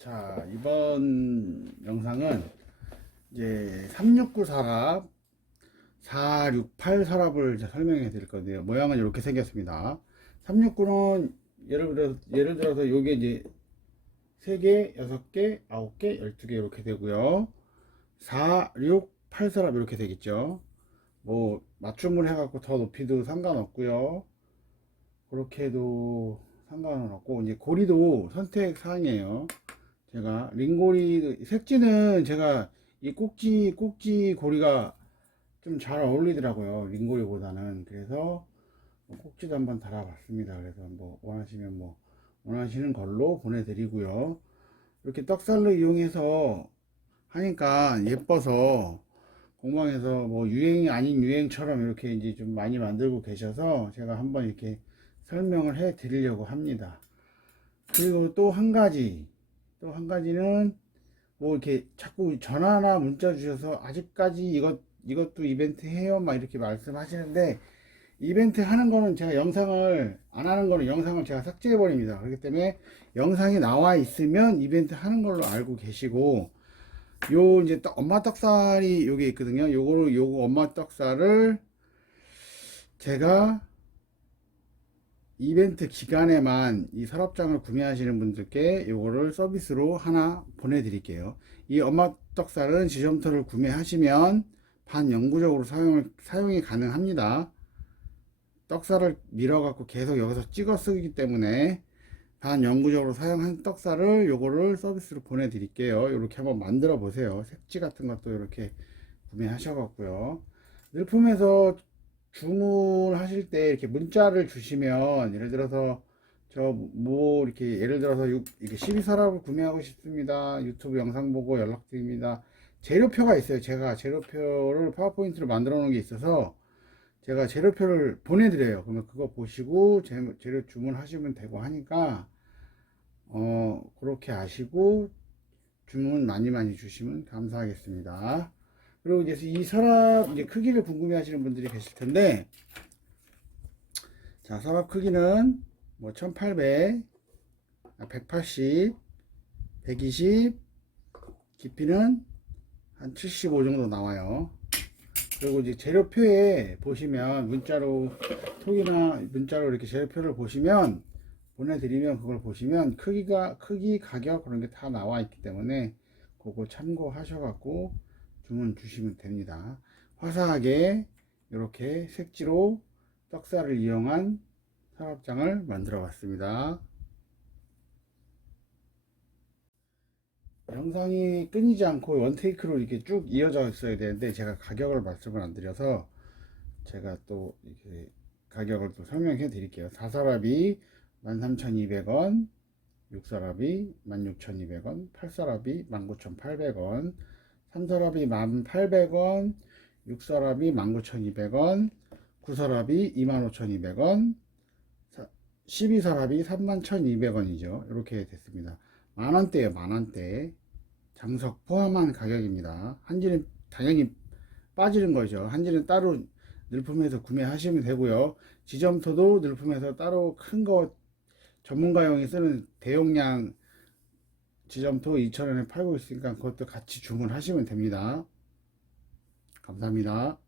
자, 이번 영상은 이제 369 서랍, 468 서랍을 설명해 드릴 건데요. 모양은 이렇게 생겼습니다. 369는 예를 들어서, 예를 들어서 요게 이제 3개, 6개, 9개, 12개 이렇게 되고요. 4, 6, 8 서랍 이렇게 되겠죠. 뭐, 맞춤을 해 갖고 더 높이도 상관없고요. 그렇게 해도 상관은 없고, 이제 고리도 선택 사항이에요. 제가 링고리 색지는 제가 이 꼭지 꼭지 고리가 좀 잘 어울리더라고요 링고리보다는. 그래서 뭐 꼭지도 한번 달아봤습니다. 그래서 뭐 원하시면 뭐 원하시는 걸로 보내드리고요. 이렇게 떡살로 이용해서 하니까 예뻐서 공방에서 뭐 유행이 아닌 유행처럼 이렇게 이제 좀 많이 만들고 계셔서 제가 한번 이렇게 설명을 해 드리려고 합니다. 그리고 또 한 가지 또 한 가지는 뭐 이렇게 자꾸 전화나 문자 주셔서 아직까지 이것 이것도 이벤트 해요? 막 이렇게 말씀하시는데 이벤트 하는 거는 제가 영상을 안 하는 거는 영상을 제가 삭제해 버립니다. 그렇기 때문에 영상이 나와 있으면 이벤트 하는 걸로 알고 계시고 요 이제 떡- 엄마 떡살이 요게 있거든요. 요거를 요거 엄마 떡살을 제가 이벤트 기간에만 이 서랍장을 구매하시는 분들께 요거를 서비스로 하나 보내드릴게요. 이 엄마 떡살은 지점토를 구매하시면 반영구적으로 사용을, 사용이 가능합니다. 떡살을 밀어갖고 계속 여기서 찍어 쓰기 때문에 반영구적으로 사용한 떡살을 요거를 서비스로 보내드릴게요. 이렇게 한번 만들어 보세요. 색지 같은 것도 이렇게 구매하셔갖고요. 늘품에서 주문하실 때 이렇게 문자를 주시면 예를 들어서 저 뭐 이렇게 예를 들어서 유- 이렇게 12서랍을 구매하고 싶습니다. 유튜브 영상 보고 연락드립니다. 재료표가 있어요. 제가 재료표를 파워포인트로 만들어 놓은 게 있어서 제가 재료표를 보내드려요. 그러면 그거 보시고 재- 재료 주문하시면 되고 하니까 어 그렇게 아시고 주문 많이 많이 주시면 감사하겠습니다. 그리고 이제 이 서랍 이제 크기를 궁금해 하시는 분들이 계실 텐데 자 서랍 크기는 뭐 1800, 아, 180, 120 깊이는 한 75 정도 나와요. 그리고 이제 재료표에 보시면 문자로 톡이나 문자로 이렇게 재료표를 보시면 보내드리면 그걸 보시면 크기가 크기 가격 그런 게 다 나와 있기 때문에 그거 참고하셔갖고 주문 주시면 됩니다. 화사하게 이렇게 색지로 떡살을 이용한 서랍장을 만들어 봤습니다. 영상이 끊이지 않고 원테이크로 이렇게 쭉 이어져 있어야 되는데 제가 가격을 말씀을 안 드려서 제가 또 이렇게 가격을 또 설명해 드릴게요. 4서랍이 13,200원, 6서랍이 16,200원, 8서랍이 19,800원, 3서랍이 1,800원, 6서랍이 19,200원, 9서랍이 25,200원, 12서랍이 31,200원이죠. 이렇게 됐습니다. 만원대예요, 만원대. 장석 포함한 가격입니다. 한지는 당연히 빠지는 거죠. 한지는 따로 늘품에서 구매하시면 되고요. 지점토도 늘품에서 따로 큰 거 전문가용이 쓰는 대용량 지점토 2,000원에 팔고 있으니까 그것도 같이 주문하시면 됩니다. 감사합니다.